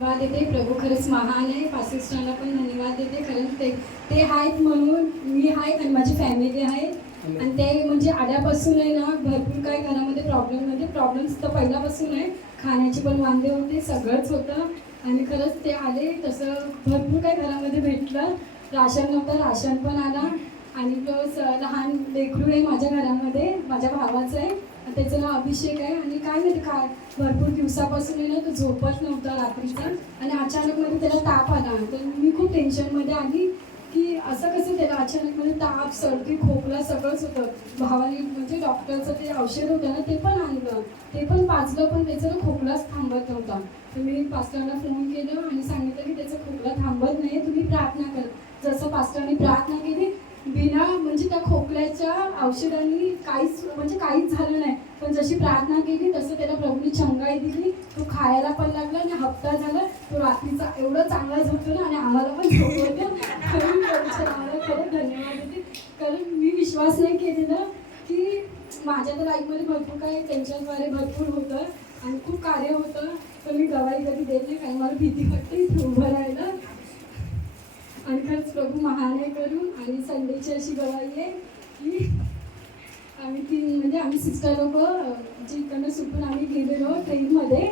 धन्यवाद देते. प्रभू खरंच महान आहे. पासिस्टांना पण धन्यवाद देते. खरंच ते आहेत म्हणून मी आहे आणि माझी फॅमिली आहे. आणि ते म्हणजे आल्यापासून आहे ना भरपूर काय घरामध्ये प्रॉब्लेम्स तर पहिल्यापासून आहे. खाण्याचे पण वांदे होते, सगळंच होतं. आणि खरंच ते आले तसं भरपूर काय घरामध्ये भेटलं. राशन नव्हतं, राशन पण आला. आणि प्लस लहान लेकरू आहे माझ्या घरामध्ये, माझ्या भावाचं आहे. त्याचं नाव अभिषेक आहे. आणि काय माहिती काय भरपूर दिवसापासून आहे ना तो झोपत नव्हता रात्रीचा. आणि अचानकमध्ये त्याला ताप आला. तर मी खूप टेन्शनमध्ये आली की असं कसं त्याला अचानकमध्ये ताप, सर्दी, खोकला सगळंच होतं. भावाने म्हणजे डॉक्टरचं ते औषध होतं ना ते पण आणलं, ते पण पाजलं, पण त्याचा ना खोकलाच थांबत नव्हता. तर मी पास्टरला फोन केलं आणि सांगितलं की त्याचा खोकला थांबत नाही, तुम्ही प्रार्थना करा. जसं पास्टरने प्रार्थना केली, बिना म्हणजे त्या खोकल्याच्या औषधांनी काहीच झालं नाही. पण जशी प्रार्थना केली तसं त्याला प्रभूने चंगाई दिली. तो खायला पण लागला आणि हप्ता झाला. तो रात्रीचा एवढं चांगला झोपतो ना आणि आम्हाला पण झोपवतो. आम्हाला खरंच धन्यवाद देते. कारण मी विश्वास नाही केलेला की माझ्या तर लाईफमध्ये भरपूर काही त्यांच्याद्वारे भरपूर होतं आणि खूप कार्य होतं. पण मी गवाही कधी देत नाही, काही मला भीती वाटते इथे उभं राहायला. आणि खरंच प्रभू महान आहे करून. आणि संडेची अशी गवाही आहे की आम्ही सिस्टर लोक इकडनं सुटून आम्ही गेलेलो ट्रेनमध्ये.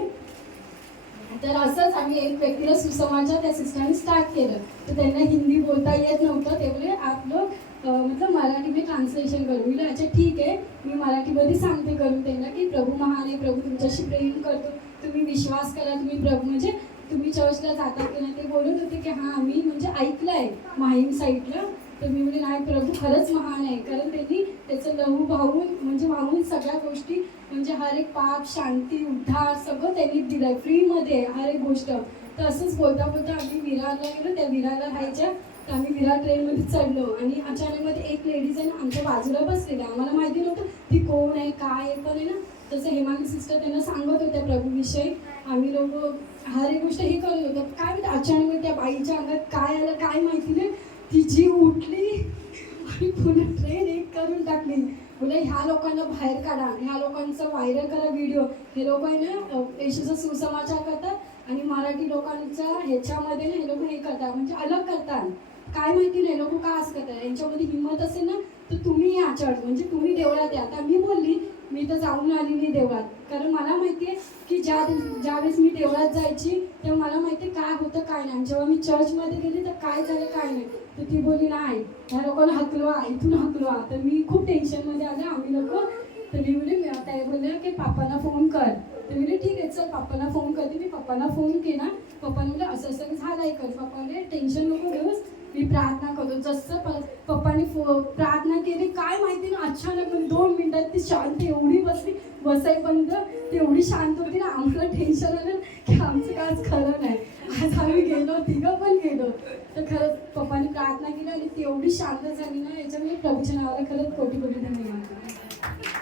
तर असंच आम्ही एक व्यक्तीला सुसमाचार त्या सिस्टरने स्टार्ट केलं. तर त्यांना हिंदी बोलता येत नव्हतं. ते बोले आप लोग मतलब मराठी में ट्रान्सलेशन करू. मी अच्छा ठीक आहे, मी मराठीमध्ये सांगते करून त्यांना की प्रभू महान आहे, प्रभू तुमच्याशी प्रेम करतो, तुम्ही विश्वास करा, तुम्ही प्रभू म्हणजे तुम्ही चर्चला जाता की नाही. ते बोलत होते की हां मी म्हणजे ऐकलं आहे माहीम साईडला. तर मी म्हणजे नाही प्रभू खरंच महान आहे. कारण त्यांनी त्याचं लहू वाहून सगळ्या गोष्टी म्हणजे हर एक पाप, शांती, उद्धार सगळं त्यांनी दिलं आहे फ्रीमध्ये हर एक गोष्ट. तर असंच बोलता आम्ही विरारला गेलो. त्या विरारला राहायच्या. तर आम्ही विरार ट्रेनमध्ये चढलो आणि अचानकमध्ये एक लेडीज आहे ना आमच्या बाजूला बसलेली. आम्हाला माहिती नव्हतं ती कोण आहे काय आहे. पण आहे ना तसं हेमांगी सिस्टर त्यांना सांगत होत्या प्रभूविषयी. आम्ही लोक हर एक गोष्ट हे करत होतो. काय माहिती अचानक त्या बाईच्या अंगात काय आलं काय माहिती नाही. ती जीव उठली आणि पुन्हा ट्रेन एक करून टाकली. बोले ह्या लोकांना बाहेर काढा, ह्या लोकांचा व्हायरल करा व्हिडिओ. हे लोक आहे ना येशूचा सुसमाचार करतात आणि मराठी लोकांच्या ह्याच्यामध्ये ना हे लोक हे करतात म्हणजे अलग करतात. काय माहिती नाही लोक का असं करतात. यांच्यामध्ये हिंमत असेल ना तर तुम्ही या चर्च म्हणजे तुम्ही देवळात या. आता मी बोलली मी तर जाऊन आली नाही देवळात. कारण मला माहिती आहे की ज्यावेळेस मी देवळात जायची तेव्हा मला माहिती आहे काय होतं काय नाही. जेव्हा मी चर्चमध्ये गेली तर काय झालं काय नाही. तर ती बोलली नाही ह्या लोकांना हकलवा, इथून हकलवा. तर मी खूप टेन्शनमध्ये आले आम्ही लोक. तर मी बोलले की पापांना फोन कर. तर मी ठीक आहे चल पप्पांना फोन करते. मी पप्पांना फोन केला. पप्पांना बोलले असं असं झालं आहे कर. पप्पा बोलले टेन्शन नको घेऊस, मी प्रार्थना करतो. जसं पप्पांनी प्रार्थना केली काय माहिती ना अचानक 2 मिनिटात ती शांत एवढी बसाई बंद तेवढी शांत होती ना. आम्हाला टेन्शन आलं की आमचं काय आज खरं नाही. आज आम्ही गेलो, तिघं पण गेलो. तर खरंच पप्पांनी प्रार्थना केली आणि ती एवढी शांत झाली ना. याच्यामुळे प्रभूच्या नावाला खरंच कोटी कोटी धन्यवाद.